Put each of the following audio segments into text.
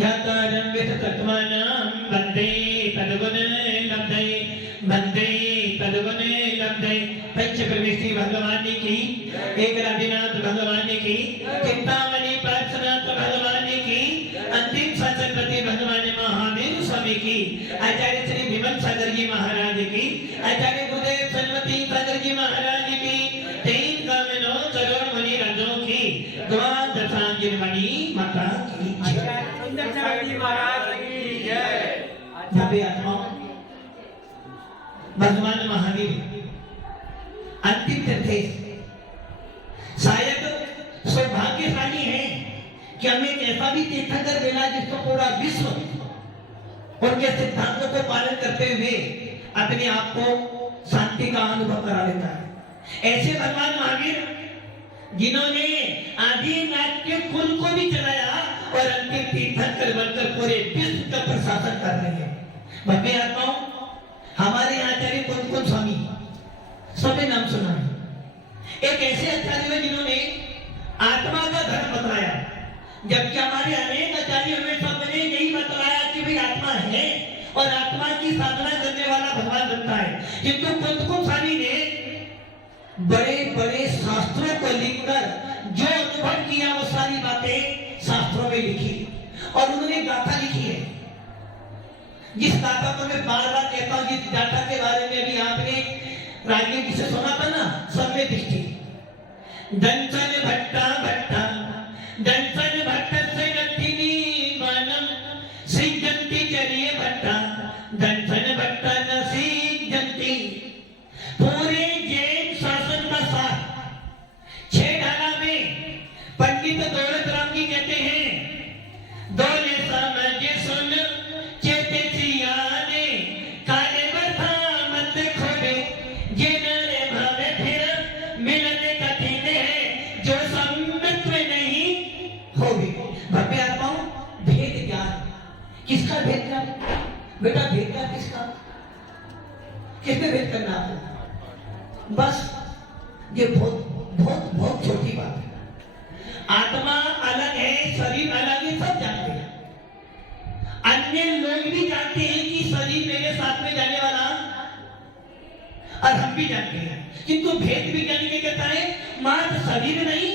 ध्यातारं विततत्त्वानां वन्दे तद्गुण लब्धे वन्दे तद्गुण लब्धे। पंचप्रविष्टि भगवान की, एकनाथ भगवान की, चिंतामणि पार्श्वनाथ भगवान की, अंतिम सरस्वती भगवान महावीर स्वामी की, आचार्य श्री विमल सागर जी महाराज की, आचार्य गुरुदेव सरस्वती सागर जी महाराज की, 3 कामनो करोड़ मुनि राजों की, द्वादशांगिरमणि माता की जय। महाराज की जय। भव्य आत्मा भगवान महावीर अंतिम तीर्थ शायद सौभाग्यशाली है कि हमें एक ऐसा भी तीर्थंकर मिला जिसको पूरा विश्व उनके सिद्धांतों को पालन करते हुए अपने आप को शांति का अनुभव करा लेता है। ऐसे भगवान महावीर जिन्होंने आदि नाथ के कुल को भी चलाया और अंतिम तीर्थंकर बनकर पूरे विश्व का प्रशासन कर रहे हैं। भव्य आत्माओं, हमारे आचार्य कौन स्वामी सबने नाम सुना है। एक ऐसे आचार्य हैं जिन्होंने आत्मा का धर्म बतलाया, जबकि हमारे अनेक आचार्य हमें सबने यही बतलाया कि भाई आत्मा है और आत्मा की साधना करने वाला भगवान बनता है। किंतु कुंतकुम स्वामी ने बड़े बड़े शास्त्रों को लिखकर जो अनुभव किया वो सारी बातें शास्त्रों में लिखी और उन्होंने गाथा लिखी है। जिस गाथा को मैं बार बार कहता हूं, जिस गाथा के बारे में अभी आपने राजनीति से सुना था ना, सम्य दृष्टि। दंसन भट्टा भट्टा दंसन भट्ट से नथिनी वनम सिंजंती चरिए भट्टा दंसन भट्टा न सिंजंती। पूरे जैन शासन का सार 6 धारा में पंडित दौलत राम जी कहते हैं, दौले समझ सुन चेते सियाने काले बरथा मत खोबे ये नरे भावे फिर मिलने कठिन है जो सम्मित्व नहीं होवे। भव्य आत्माओं, भेद ज्ञान किसका भेद ज्ञान? बेटा भेद ज्ञान किसका? किसमें भेद करना आपको? बस ये बहुत बहुत बहुत छोटी बात है। आत्मा अलग है, शरीर अलग है, सब जानते हैं। अन्य लोग भी जानते हैं कि शरीर मेरे साथ में जाने वाला, और हम भी जानते हैं। किंतु भेद विज्ञानी क्या कहता है? मात्र शरीर नहीं,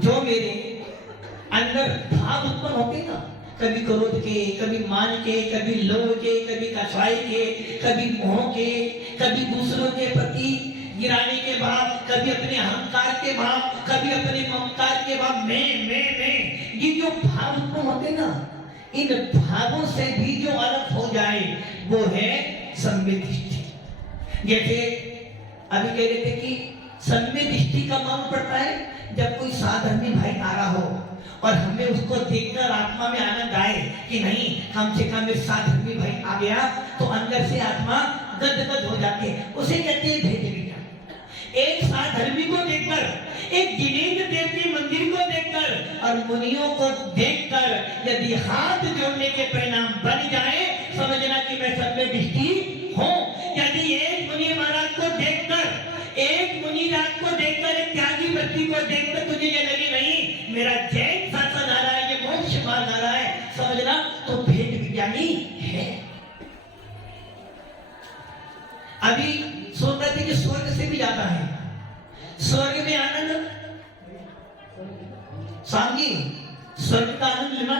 जो मेरे अंदर भाव उत्पन्न होते ना, कभी क्रोध के, कभी मान के, कभी लोभ के, कभी कसाई के, कभी मोह के, कभी दूसरों के प्रति गिराने के भाव, कभी अपने अहंकार के भाव, कभी अपने ममकार के भाव, मैं ये जो भाव उत्पन्न होते ना, इन भावों से भी जो अलग हो जाए वो है सम्य दृष्टि। जैसे अभी कह रहे थे कि सम्य दृष्टि का मालूम पड़ता है जब कोई साधर्मी भाई आ रहा हो और हमें उसको देखकर आत्मा में आनंद आए कि नहीं, कम से कम एक साधर्मी भाई आ गया, तो अंदर से आत्मा गदगद हो जाती है। उसे कहते हैं भेद विज्ञान। एक साधर्मी को देखकर, एक जिनेंद्र देव के मंदिर को देखकर और मुनियों को देखकर यदि हाथ जोड़ने के परिणाम बन जाए, समझना कि मैं सम्य दृष्टि हूं। यदि एक मुनि महाराज को देखकर, एक मुनि राज को देखकर, एक त्यागी व्यक्ति को देखकर तुझे ये लगे नहीं मेरा जैन शासन आ रहा है, ये मोक्ष मार्ग आ रहा है, समझना तो भेद विज्ञानी है। अभी सोच रहे थे कि स्वर्ग से भी ज्यादा है। स्वर्ग में आनंद सांगी, स्वर्ग का आनंद लेना,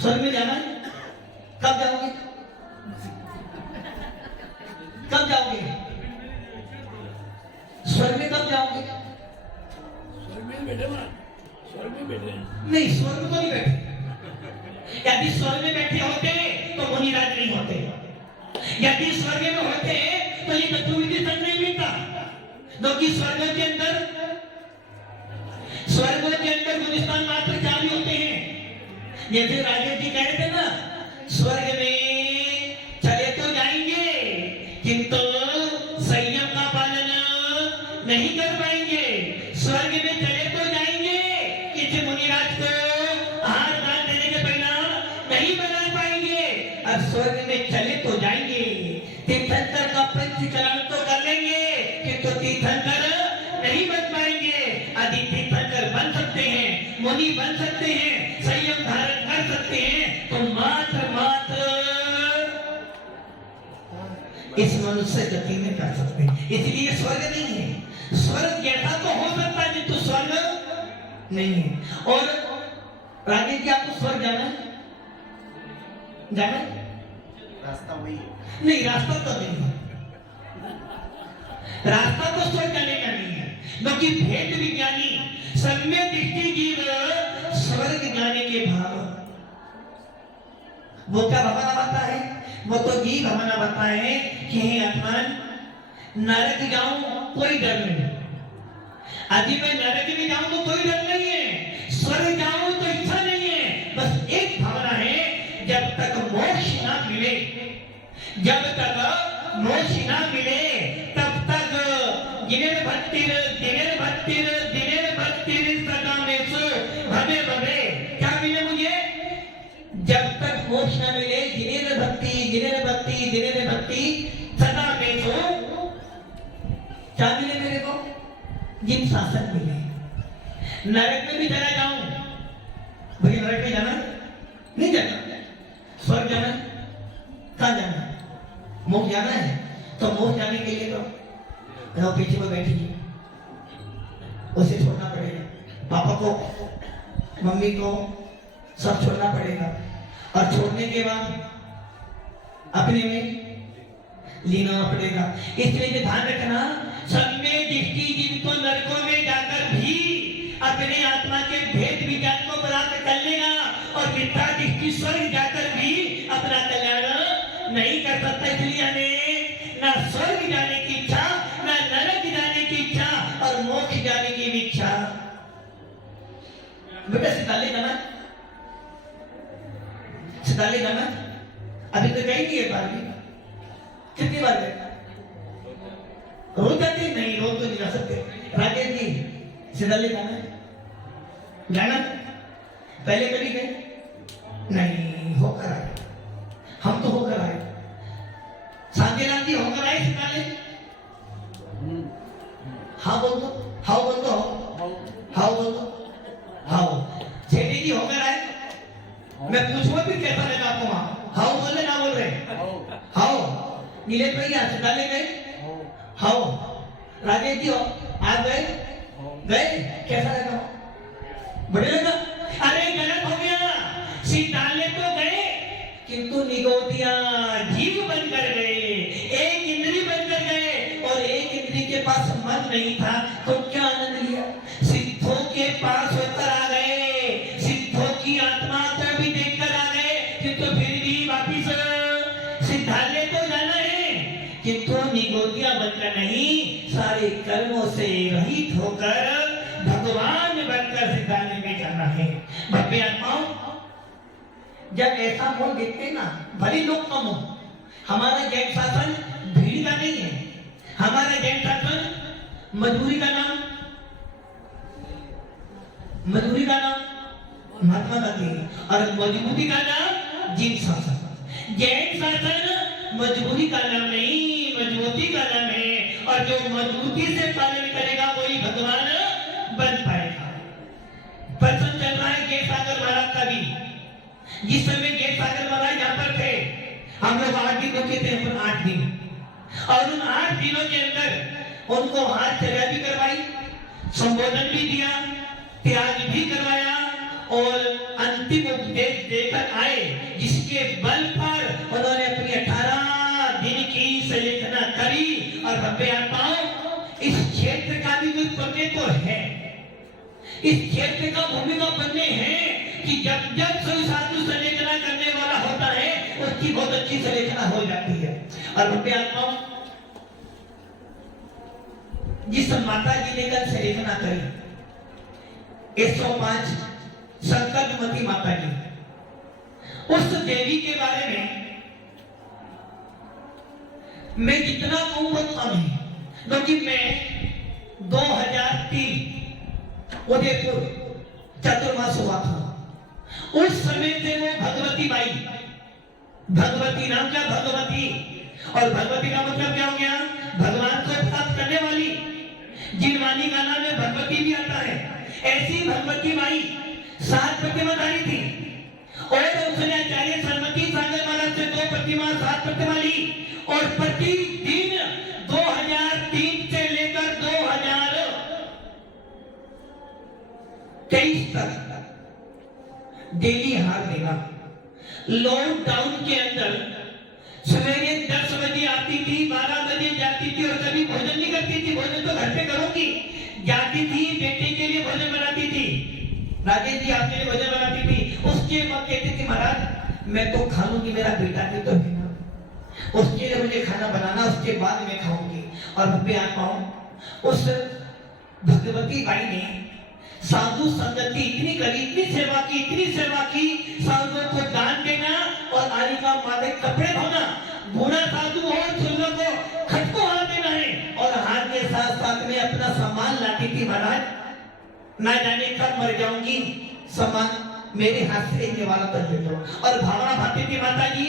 स्वर्ग में जाना है। कब जाओगे? कब जाओगे? स्वर्ग में कब जाओगे? स्वर्ग में बैठे ना, स्वर्ग में बैठे नहीं, स्वर्ग में तो नहीं बैठे। यदि स्वर्ग में बैठे होते तो मुनिराज नहीं होते। यदि स्वर्ग में होते तो ये चतुर्विधि संघ नहीं मिलता। क्योंकि स्वर्ग के अंदर गुलिस्तान मात्र 4 ही होते हैं। जैसे राजेश जी कह रहे थे ना, स्वर्ग में चले तो जाएंगे किंतु संयम का पालन नहीं कर पाएंगे। स्वर्ग में चले तो जाएंगे, किसी मुनिराज को हार दान देने के परिणाम नहीं बना पाएंगे। अब स्वर्ग में चले तो जाएंगे, तीर्थंकर का पंचकरण तो कर लेंगे, किंतु तीर्थंकर नहीं बन पाएंगे। यदि तीर्थंकर बन सकते हैं, मुनि बन सकते हैं, संयम धारण कर सकते हैं, तो मात्र इस मनुष्य गति में कर सकते हैं। इसलिए स्वर्ग नहीं है। स्वर्ग जैसा तो हो सकता है किंतु स्वर्ग नहीं है। और राजेश जी, आपको स्वर्ग जाना है? जाना है? रास्ता वही है। नहीं, रास्ता तो नहीं है। रास्ता तो स्वर्ग जाने का नहीं है, क्योंकि भेद विज्ञानी सम्यक दृष्टि जीव स्वर्ग जाने के भाव वो क्या भवना बताता है? वो तो ये भवना बताता है कि हे आत्मान, नरक जाऊं कोई डर नहीं, यदि मैं नरक में जाऊं तो कोई डर नहीं है, स्वर्ग जाऊं तो इच्छा नहीं है। बस एक भावना है, जब तक मोक्ष ना मिले, जब तक मोक्ष ना मिले, तब तक दिनेर भक्तिर सदामेषु भवे भवे। क्या मिले मुझे? जब तक मोक्ष ना मिले, दिनेर भक्ति सदामेषु। क्या मिले मेरे को? जिन शासन मिले। नरक में भी चला जाऊं, भाई नरक में जाना नहीं, जाना स्वर्ग जाना, कहाँ जाना? मोक्ष जाना है। तो मोक्ष जाने के लिए तो पीछे में बैठी, उसे छोड़ना पड़ेगा, पापा को, मम्मी को, सब छोड़ना पड़ेगा। और छोड़ने के बाद अपने में लीना पड़ेगा। इसलिए ध्यान रखना, सम्यक दृष्टि जिनको नरकों में जाकर भी अपने आत्मा के भेद विज्ञान को प्राप्त कर लेगा, और मिथ्या दृष्टि स्वर्ग जाकर भी अपना कल्याण नहीं कर सकता। इसलिए हमें ना स्वर्ग जाने की इच्छा, ना नरक जाने की इच्छा, और मोक्ष जाने की भी इच्छा। बेटा सिताले जाना, सिताले जाना अभी तो गई नहीं है, बार भी कितनी बार गए? रोज जाते नहीं, रोज तो नहीं जा सकते। राजेश जी, सिताले जाना, जाना पहले कभी गए नहीं? होकर आए, हम तो होकर आए। शांतिलाल जी होकर आए सिताले? हाँ बोल दो, हाँ बोल दो, हाँ बोल दो, हाँ। छेदी जी होकर आए? मैं पूछूं भी कैसा लगा आपको वहां? हाँ बोले ना बोल रहे? हाँ। नीलेश भैया सिताले गए? हाँ। राजेश जी आप गए? गए? कैसा लगा? बढ़िया लगा? अरे गलत हो गया, सिताले तो गए किंतु निगोदिया जीव बनकर गए, एक इंद्री बनकर गए, और एक इंद्री के पास मन नहीं था। तो क्या आनंद लिया? सिद्धों के पास होकर आ गए, सिद्धों की आत्मा का भी देखकर आ गए, किंतु फिर भी वापिस सिद्धालय को जाना है, किंतु निगोदिया बनकर नहीं, सारे कर्मों से रहित होकर भगवान बनकर सिद्धालय में जाना है। भव्य आत्माओं, जब ऐसा मोह देखते ना, भले लोग कम हो, हमारा जैन शासन भीड़ का नहीं है, हमारा जैन शासन मजबूरी का नाम, मजबूरी का नाम महात्मा गांधी, और मजबूरी का नाम जीन शासन। जैन शासन मजबूरी का नाम नहीं, मजबूती का नाम है, और जो मजबूती से पालन करेगा वही भगवान बन पाएगा। प्रश्न चल रहा है गेट सागर महाराज का भी। जिस समय गेट सागर महाराज यहाँ पर थे, हम लोग 8 दिन रुके थे, 8 दिन, और उन 8 दिनों के अंदर उनको हाथ चर्या भी करवाई, संबोधन भी दिया, त्याग भी करवाया, और अंतिम उपदेश देकर आए, जिसके बल पर उन्होंने अपनी 18 दिन की संलेखना करी। और भव्य आत्माओं, इस क्षेत्र का भी कोई पन्ने तो है, इस क्षेत्र का भूमिका बनने हैं कि जब जब कोई साधु संलेखना करने वाला होता है, उसकी बहुत अच्छी संलेखना हो जाती है। और भव्य आत्माओं, जिस माता जी ने कल संलेखना करी 105 संकल्पमती माता जी, उस देवी के बारे में मैं जितना कहूं बहुत कम है, क्योंकि मैं 2003 उदयपुर चतुर्मास हुआ था। उस समय से वो भगवती बाई, भगवती नाम क्या? भगवती, और भगवती का मतलब क्या हो गया? भगवान को प्राप्त करने वाली। जिनवानी का नाम में भगवती भी आता है। ऐसी भगवती माई 7 प्रतिमाधारी थी और उसने आचार्य सरस्वती सागर महाराज से 2 प्रतिमा 7 प्रतिमा ली और प्रतिदिन 2003 से लेकर 2023 तक डेली हार देगा। लॉकडाउन के अंदर सवेरे 10 बजे आती थी, 12 बजे जाती थी और कभी भोजन नहीं करती थी। भोजन तो घर पे करूंगी, जाती थी बेटे के लिए भोजन बनाती थी, राजेश जी आपके लिए भोजन बनाती थी। उसके बाद कहती थी महाराज मैं तो खा लूंगी, मेरा बेटा भी तो है ना, उसके लिए मुझे खाना बनाना, उसके बाद मैं खाऊंगी। और मैं आ पाऊं उस भगवती बाई ने साधु संगति इतनी करी, इतनी सेवा की, साधुओं को दान देना और आरी का माथे कपड़े धोना, बूढ़ा साधु हो सुनने को खत को हाथ देना है और हाथ के साथ साथ में अपना सामान लाती थी। महाराज ना जाने कब मर जाऊंगी, सामान मेरे हाथ से लेने वाला तो दे दो। और भावना भाती थी माता जी,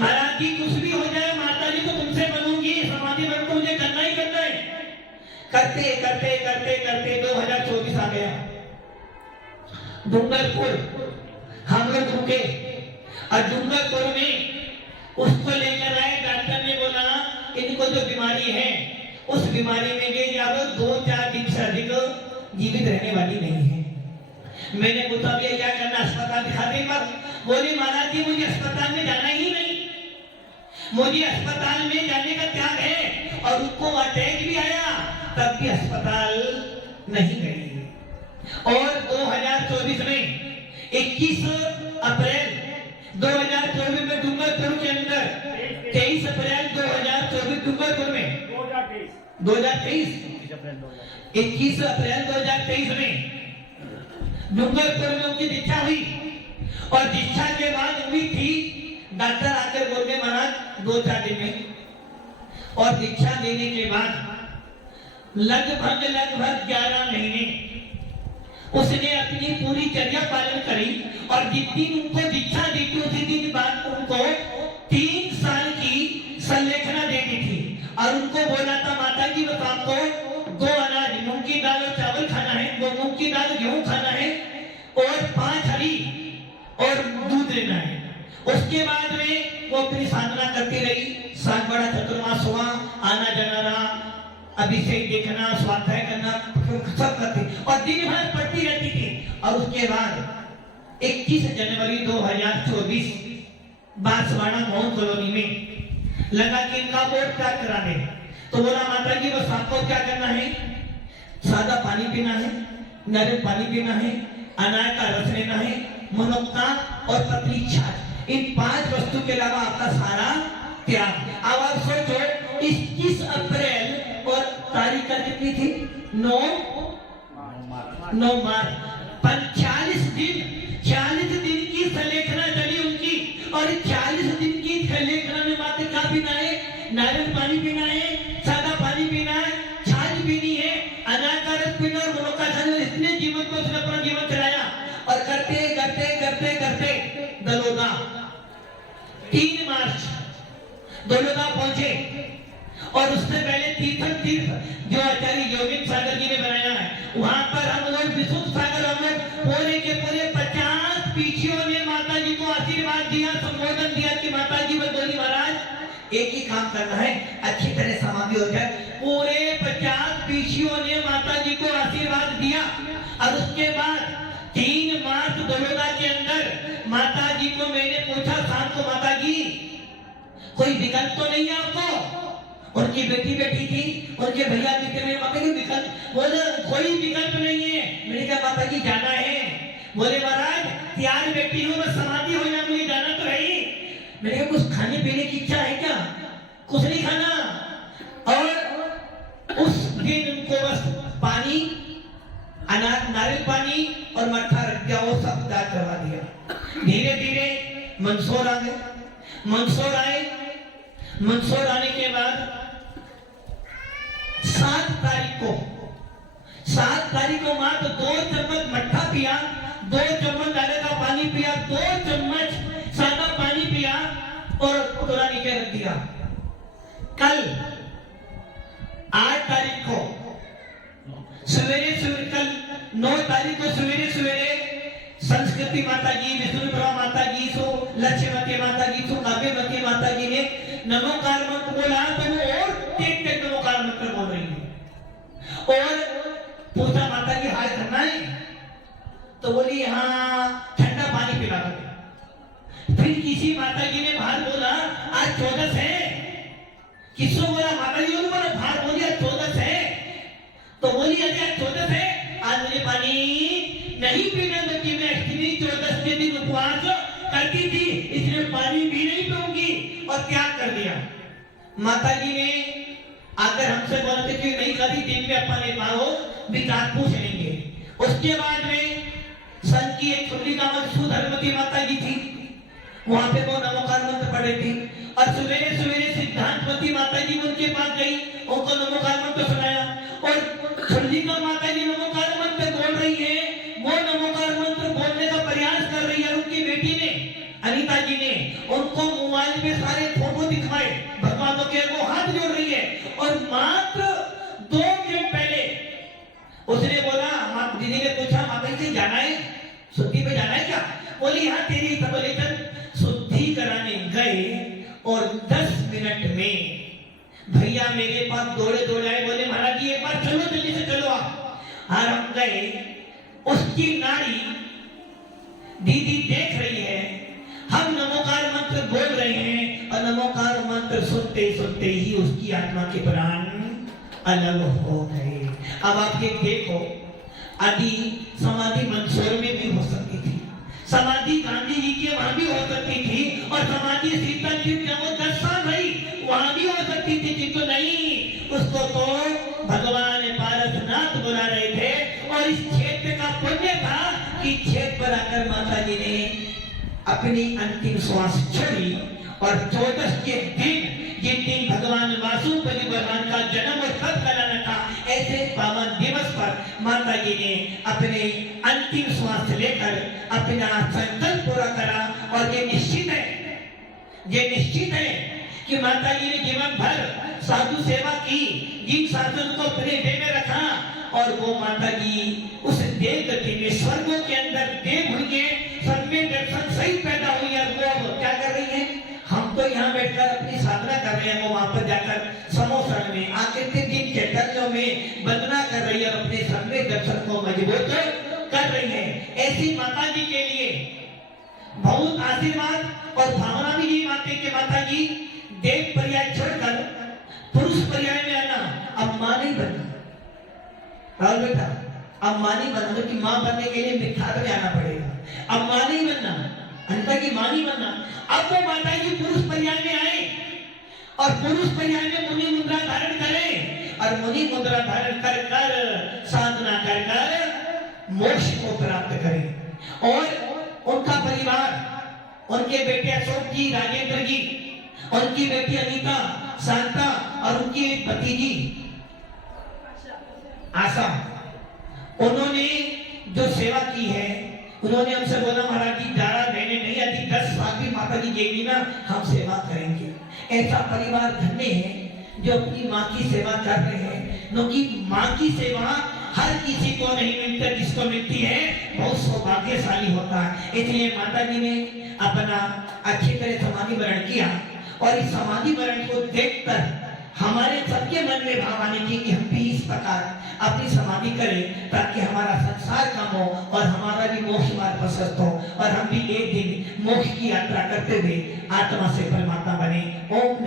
महाराज जी कुछ भी हो जाए माता जी को तुमसे बनूंगी, समाधि बन को मुझे करना ही करना है। करते करते करते करते 2024 आ गया। डूंगरपुर हम लोग रुके और डूंगरपुर में उसको लेकर आए। डॉक्टर ने बोला इनको जो बीमारी है उस बीमारी में ये यारो 2-4 दिन से अधिक जीवित रहने वाली नहीं है। मैंने पूछा भैया क्या करना, अस्पताल दिखा दे। पर बोली महाराज जी मुझे अस्पताल में जाना ही नहीं, मुझे अस्पताल में जाने का त्याग है। और उनको अटैक भी आया तब भी अस्पताल नहीं गई। और 2024 में 21 अप्रैल 2024 में डूंगरपुर के अंदर 23 अप्रैल 2024 डूंगरपुर में 2023 21 अप्रैल 2023 में डूंगरपुर में उनकी दीक्षा हुई। और दीक्षा के बाद उम्मीद थी, डॉक्टर आकर बोल गए महाराज 2-4 दिन में। और दीक्षा देने के बाद लगभग 11 महीने उसने अपनी पूरी चर्या पालन करी। और जिस दिन उनको दीक्षा दी थी उसी दिन बाद उनको 3 साल की संलेखना देनी थी। और उनको बोला था माता जी बस आपको 2 अनाज मूंग की दाल और चावल खाना है, 2 मूंग की दाल गेहूं खाना है और 5 हरी और दूध लेना है। उसके बाद में वो अपनी साधना करती रही। 7 बड़ा चतुर्मास हुआ, आना जाना रहा, अभिषेक देखना, स्वाध्याय करना, सब करती और दिन भर पढ़ती रहती थी। और उसके बाद 21 जनवरी 2024 बांसवाड़ा मोहन कॉलोनी में लगा कि इनका बोर्ड क्या करा दे। तो बोला माता जी बस आपको क्या करना है, सादा पानी पीना है, नारियल पानी पीना है, अनार का रस लेना है, मनोक्ता और पतली छाछ, इन 5 वस्तु के अलावा आपका सारा त्याग। अब आप सोचो 21 अप्रैल और तारीख का कितनी थी 9 मार्च 40 दिन की संलेखना चली उनकी। और 40 दिन की संलेखना में मात्र क्या पीना है, नारियल पानी पीना है, सादा पानी पीना है, छाछ पीनी है, अनार का रस पीना और मनोका खाना। इतने जीवन को उसने अपना जीवन चलाया। और करते करते करते करते दलोदा 3 मार्च दलोदा पहुंचे। और उससे पहले तीर्थ जो आचार्य योगिन सागर जी ने बनाया है, वहां पर हम लोग विशुद्ध सागर, हम लोग पूरे के पूरे 50 पीछियों ने माता जी को आशीर्वाद दिया, संबोधन दिया कि माता जी बोली महाराज एक ही काम करना है, अच्छी तरह समाधि हो जाए। पूरे 50 पीछियों ने माता जी को आशीर्वाद दिया। और उसके बाद 3 मार्च दलोदा के अंदर माता जी को मैंने पूछा शाम को, माता जी कोई विकल्प तो नहीं है आपको? उनकी बेटी थी, उनके भैया भी थे। मेरे माता जी विकल्प, बोले कोई विकल्प नहीं है। मैंने कहा माता जी जाना है। बोले महाराज तैयार बेटी हूँ, बस समाधि हो जाए, मुझे जाना तो है ही। मैंने कहा कुछ खाने पीने की इच्छा है क्या? कुछ नहीं खाना। और उस दिन उनको बस पानी, नारियल पानी और मट्ठा रख दिया, वो सब त्याग करवा दिया। धीरे धीरे मंदसौर आ गए। मंदसौर आए, मंदसौर आने के बाद 7 तारीख को मात्र 2 चम्मच मट्ठा पिया, 2 चम्मच नारियल का पानी पिया, 2 चम्मच सादा पानी पिया और थोड़ा नीचे रख दिया। कल 8 तारीख को सवेरे कल 9 तारीख को सवेरे सवेरे संस्कृति माता जी, विष्णुप्रभा माता जी, सो लक्ष्मीवती माता जी, सो काव्यवती माता जी ने नमोकार मंत्र बोला, तो वो और तेज तेज नमोकार मंत्र बोल रही है। और पूजा माता जी हाथ करना है, तो बोली हाँ ठंडा पानी पिला दो। फिर किसी माता जी ने बाहर बोला आज 14 है, किसको बोला? माता जी को बोला, बाहर बोली आज 14 है, तो बोली अरे आज 14 है, आज मुझे पानी नहीं पीना, बल्कि मैं अष्टमी 14 के दिन उपवास करती थी, इसलिए पानी भी नहीं पीऊंगी और त्याग कर दिया। माता जी ने आकर हमसे बोला था कि नहीं कभी दिन में अपने पाओ विचार पूछ लेंगे। उसके बाद में संत की एक छोटी कामत सुधर्मती माता जी थी, वहां पे वो नमोकार मंत्र पढ़े थे, और सवेरे सवेरे सिद्धांतवती माता जी उनके पास गई, उनको नमोकार मंत्र सुनाया, और छुल्लिका माता जी नमोकार मंत्र बोल रही है, वो नमोकार मंत्र बोलने का प्रयास कर रही है। उनकी बेटी ने, अनीता जी ने उनको मोबाइल पे सारे फोटो दिखाए भगवानों के, वो हाथ जोड़ रही है, और मात्र 2 मिनट पहले उसने बोला, दीदी ने पूछा माता जी जाना है, शुद्धि पे जाना है क्या? बोली हाँ तेरी बोले शुद्धि कराने गए, और 10 मिनट में भैया मेरे पास दौड़े दौड़े आए, बोले महाराज जी एक बार चलो, जल्दी से चलो आप। और हम गए, उसकी नाड़ी दीदी देख रही है, हम नमोकार मंत्र बोल रहे हैं, और नमोकार मंत्र सुनते सुनते ही उसकी आत्मा के प्राण अलग हो गए। अब आप ये देखो, आदि समाधि मंदसौर में भी हो सकती थी, समाधि गांधी जी के वहां भी हो सकती थी, और समाधि सीता जी जब वो 10 साल रही वहां भी हो सकती थी, किंतु नहीं, उसको तो भगवान पारसनाथ बुला रहे थे। और इस क्षेत्र का पुण्य था कि क्षेत्र पर आकर माता जी ने अपनी अंतिम श्वास छोड़ी, और 14 के दिन, जिन दिन भगवान वासुदेव भगवान का जन्म और तब कराना था, ऐसे पावन दिवस पर माता जी ने अपने अंतिम श्वास लेकर अपना संकल्प पूरा करा। और ये निश्चित है कि माता जी ने जीवन भर साधु सेवा की, जिन साधुओं को अपने देह में रखा, और वो माता जी उस देव गति में स्वर्गों के अंदर देव हुई है, सब में दर्शन सही पैदा हुई है। वो क्या कर रही है? हम तो यहाँ बैठकर अपनी साधना कर रहे हैं, वो वहां पर जाकर समोसन में आकृति दिन चैतन्यों में वंदना कर रही है, और अपने सब दर्शन को मजबूत कर रही है। ऐसी माता जी के लिए बहुत आशीर्वाद और भावना भी यही मानते कि माता जी देव पर्याय छोड़कर पुरुष पर्याय में आना, अब मां नहीं बनना। राहुल बेटा, अब मां नहीं बनना, कि मां बनने के लिए मिथ्यात्व में आना पड़ेगा। अब मां नहीं बनना, अंतर की मां नहीं बनना। अब वो माता जी पुरुष पर्याय में आए, और पुरुष पर्याय में मुनि मुद्रा धारण करें, और मुनि मुद्रा धारण कर कर साधना कर कर मोक्ष को प्राप्त करें। और उनका परिवार, उनके बेटे अशोक जी, राजेंद्र जी, उनकी बेटी अनीता, शांता, और उनकी भतीजी आशा, उन्होंने जो सेवा की है, उन्होंने हमसे बोला महाराज जी ज्यादा देने नहीं, यदि 10 साल भी माता जी देगी ना, हम सेवा करेंगे। ऐसा परिवार धन्य है जो अपनी माँ की सेवा कर रहे हैं, क्योंकि माँ की सेवा हर किसी को नहीं मिलती, जिसको मिलती है बहुत सौभाग्यशाली होता है। इसलिए माता जी ने अपना अच्छी तरह समाधि वरण किया, और इस समाधि वरण को देखकर हमारे सबके मन में भाव आने की कि हम भी इस प्रकार अपनी समाधि करें, ताकि हमारा संसार कम हो और हमारा भी मोक्ष मार्ग प्रशस्त हो, और हम भी एक दिन मोक्ष की यात्रा करते हुए आत्मा से परमात्मा बने। ओम